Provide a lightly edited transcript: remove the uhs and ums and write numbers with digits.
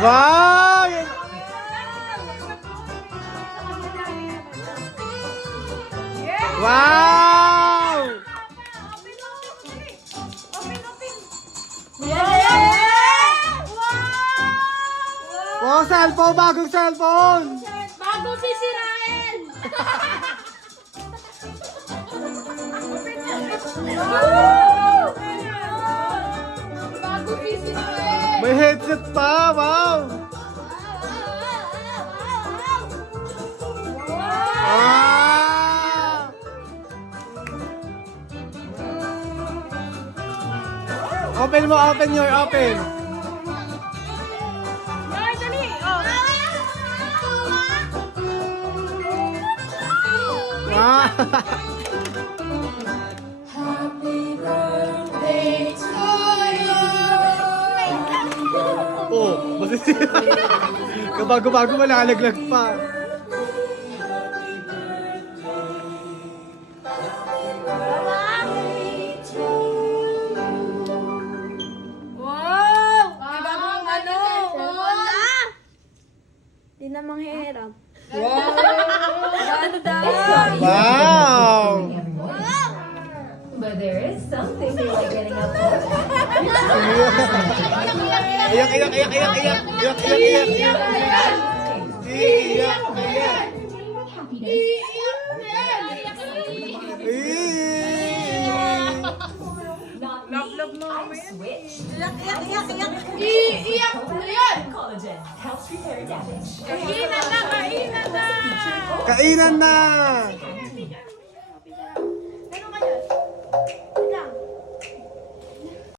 Wow! Wow! Wow, cellphone! Bagong cellphone! Bago sisirain! Bago sisirain! May headset pa! Wow! Ah! Open mo, open your open. Ay, dali! Oh. Wow! Oh, masisira. Kabago-bago mo, nakalaglag pa. Wow! May bagong ano! Hindi na manghihirap. Wow! Ano daw? Wow! But there is something you like getting up for. Iyak, iyak, iyak, iyak, iyak, iyak, iyak, iyak, iyak. Iyak, iyak. Love mo. Switch. Iiyak mo yan! Collagen helps repair damage. Kainan na! Kainan na! Kainan na!